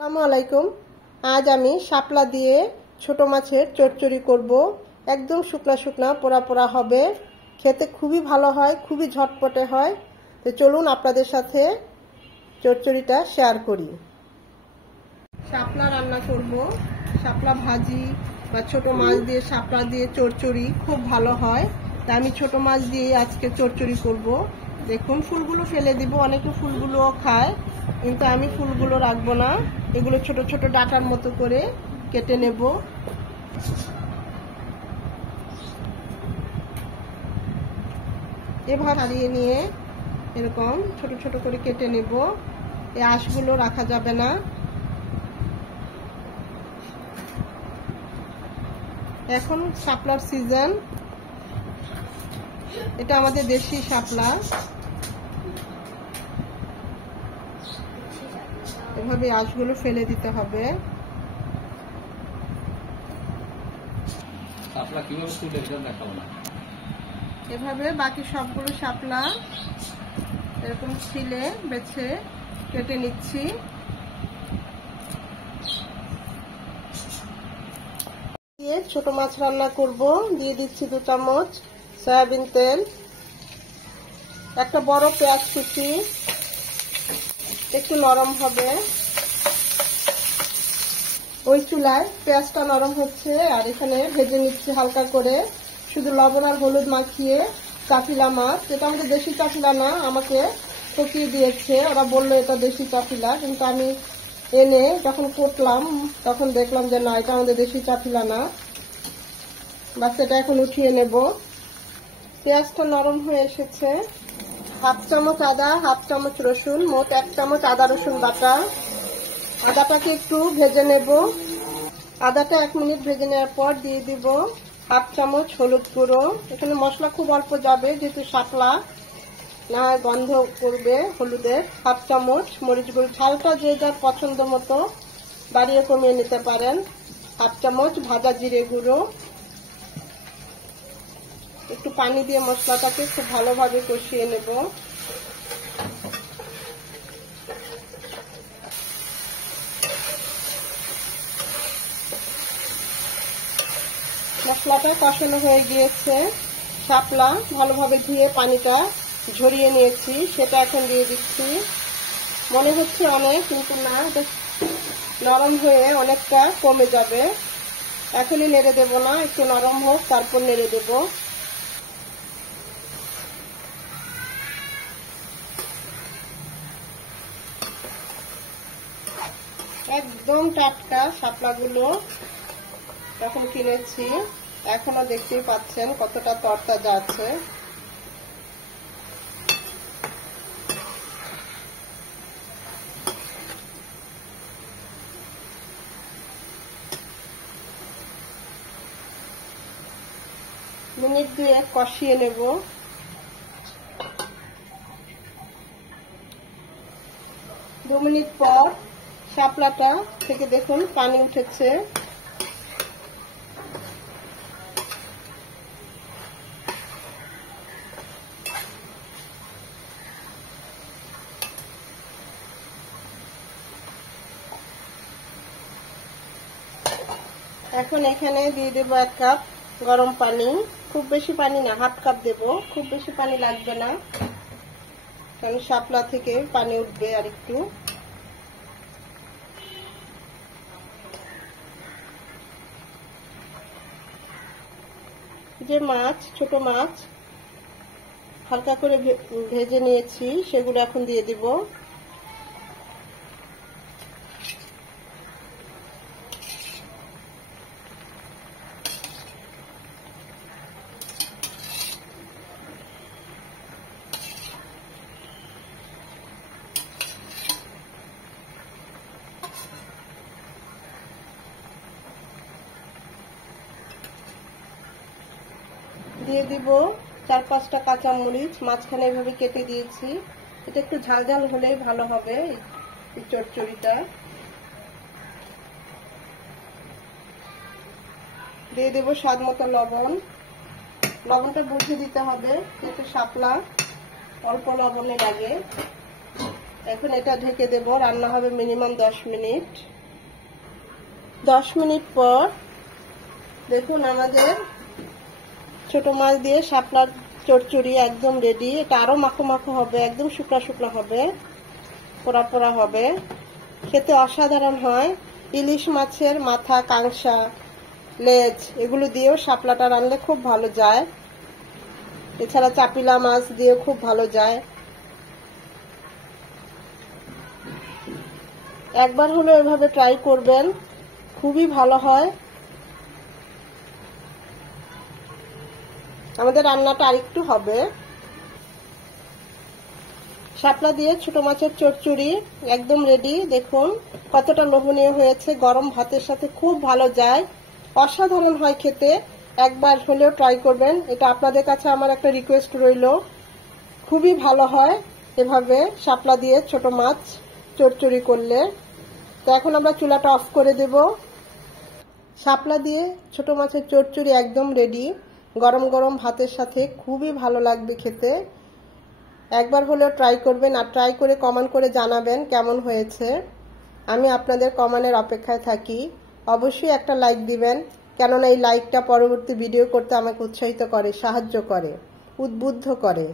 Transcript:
আসসালামু আলাইকুম। আজ আমি শাপলা দিয়ে ছোট মাছের চচ্চড়ি করব। একদম শুকনা শুকনা পোড়া পোড়া হবে, খেতে খুবই ভালো হয়, খুবই ঝটপটে হয়। তো চলুন আপনাদের সাথে চচ্চড়িটা শেয়ার করি। শাপলা রান্না করব, শাপলা ভাজি বা ছোট মাছ দিয়ে শাপলা দিয়ে চচ্চড়ি খুব ভালো হয়। তা আমি ছোট মাছ দিয়ে আজকে চচ্চড়ি করব। দেখুন ফুলগুলো ফেলে দিব, অনেকে ফুলগুলোও খায়, কিন্তু আমি ফুলগুলো রাখবো না। এগুলো ছোট ছোট ডাটার মতো করে কেটে নেব। এভাবে ছাড়িয়ে নিয়ে এরকম ছোট ছোট করে কেটে নেব। এই আঁশগুলো রাখা যাবে না। এখন শাপলার সিজন, এটা আমাদের দেশি শাপলা। এভাবে আঁশগুলো ফেলে দিতে হবে। এভাবে বাকি সবগুলো শাপলা এরকম ছিলে বেছে কেটে নিচ্ছি। দিয়ে ছোট মাছ রান্না করব। দিয়ে দিচ্ছি 2 চামচ সয়াবিন তেল, একটা বড় পেঁয়াজ কুচি, একটু নরম হবে। ওই চুলায় পেঁয়াজটা নরম হচ্ছে আর এখানে ভেজে নিচ্ছি হালকা করে, শুধু লবণ আর হলুদ মাখিয়ে চাপিলা মাছ। এটা আমাদের দেশি চাপিলা না, আমাকে ঠকিয়ে দিয়েছে, ওরা বললো এটা দেশি চাপিলা, কিন্তু আমি এনে যখন করলাম তখন দেখলাম যে না, এটা আমাদের দেশি চাপিলা না। বাস এটা এখন উঠিয়ে নেব। পেঁয়াজটা নরম হয়ে এসেছে। 1/2 চামচ আদা, 1/2 চামচ রসুন, মোট 1 চামচ আদা রসুন বাটা। আদাটাকে একটু ভেজে নেব। আদাটা 1 মিনিট ভেজে নেওয়ার পর দিয়ে দিব 1/2 চামচ হলুদ গুঁড়ো। এখানে মশলা খুব অল্প যাবে, যেহেতু শাপলা, না গন্ধ করবে হলুদের। 1/2 চামচ মরিচ গুঁড়ো, ঝালটা যে যার পছন্দ মতো বাড়িয়ে কমিয়ে নিতে পারেন। 1/2 চামচ ভাজা জিরে গুঁড়ো। একটু পানি দিয়ে মশলাটাকে খুব ভালোভাবে কষিয়ে নেব। মশলাটা কষানো হয়ে গিয়েছে। শাপলা ভালোভাবে ধুয়ে পানিটা ঝরিয়ে নিয়েছি, সেটা এখন দিয়ে দিচ্ছি। মনে হচ্ছে অনেক, কিন্তু না, নরম হয়ে অনেকটা কমে যাবে। এখনই নেড়ে দেব না, একটু নরম হোক তারপর নেড়ে দেব। একদম টাটকা শাপলাগুলো, তখন কিনেছি, এখনো দেখতেই পাচ্ছেন কতটা তরতাজা আছে। মিনিট 2 কষিয়ে নেব। দু মিনিট পর শাপলাটা থেকে দেখুন পানি উঠেছে। এখন এখানে দিয়ে দেব 1 কাপ গরম পানি। খুব বেশি পানি না, 1/2 কাপ দেব, খুব বেশি পানি লাগবে না, কারণ শাপলা থেকে পানি উঠবে আর একটু। যে মাছ, ছোট মাছ হালকা করে ভেজে নিয়েছি, সেগুলো এখন দিয়ে দিব। দিয়ে দিব 4-5টা কাঁচামরিচ, মাঝখানে এভাবে কেটে দিয়েছি। এটা একটু ঝাল ঝাল হলেই ভালো হবে এই চচ্চড়িটা। দিয়ে দেব স্বাদ মতো লবণ। লবণটা বুঝে দিতে হবে, যেহেতু শাপলা অল্প লবণে লাগে। এখন এটা ঢেকে দেব, রান্না হবে মিনিমাম 10 মিনিট। 10 মিনিট পর দেখুন আমাদের ছোট মাছ দিয়ে শাপলার চচ্চড়ি একদম রেডি। এটা আরো মাখো মাখো হবে, একদম শুকনো শুকনো হবে, পোড়া পোড়া হবে, খেতে অসাধারণ হয়। ইলিশ মাছের মাথা, কাংসা, লেজ এগুলো দিয়েও শাপলাটা রান্নলে খুব ভালো যায়। এছাড়া চাপিলা মাছ দিয়েও খুব ভালো যায়। একবার হলে এভাবে ট্রাই করবেন, খুবই ভালো হয়। আমাদের রান্নাটা আরেকটু হবে। শাপলা দিয়ে ছোট মাছের চচ্চড়ি একদম রেডি। দেখুন কতটা লোভনীয় হয়েছে, গরম ভাতের সাথে খুব ভালো যায়, অসাধারণ হয় খেতে। একবার হলেও ট্রাই করবেন, এটা আপনাদের কাছে আমার একটা রিকোয়েস্ট রইল। খুবই ভালো হয় এভাবে শাপলা দিয়ে ছোট মাছ চচ্চড়ি করলে। তো এখন আমরা চুলাটা অফ করে দেব। শাপলা দিয়ে ছোট মাছের চচ্চড়ি একদম রেডি। গরম গরম ভাতের সাথে খুবই ভালো লাগবে খেতে। একবার হলেও ট্রাই করবেন, আর ট্রাই করে কমেন্ট করে জানাবেন কেমন হয়েছে। আমি আপনাদের কমেন্টের অপেক্ষায় থাকি। অবশ্যই একটা লাইক দিবেন, কেননা এই লাইকটা পরবর্তী ভিডিও করতে আমাকে উৎসাহিত করে, সাহায্য করে, উদ্বুদ্ধ করে।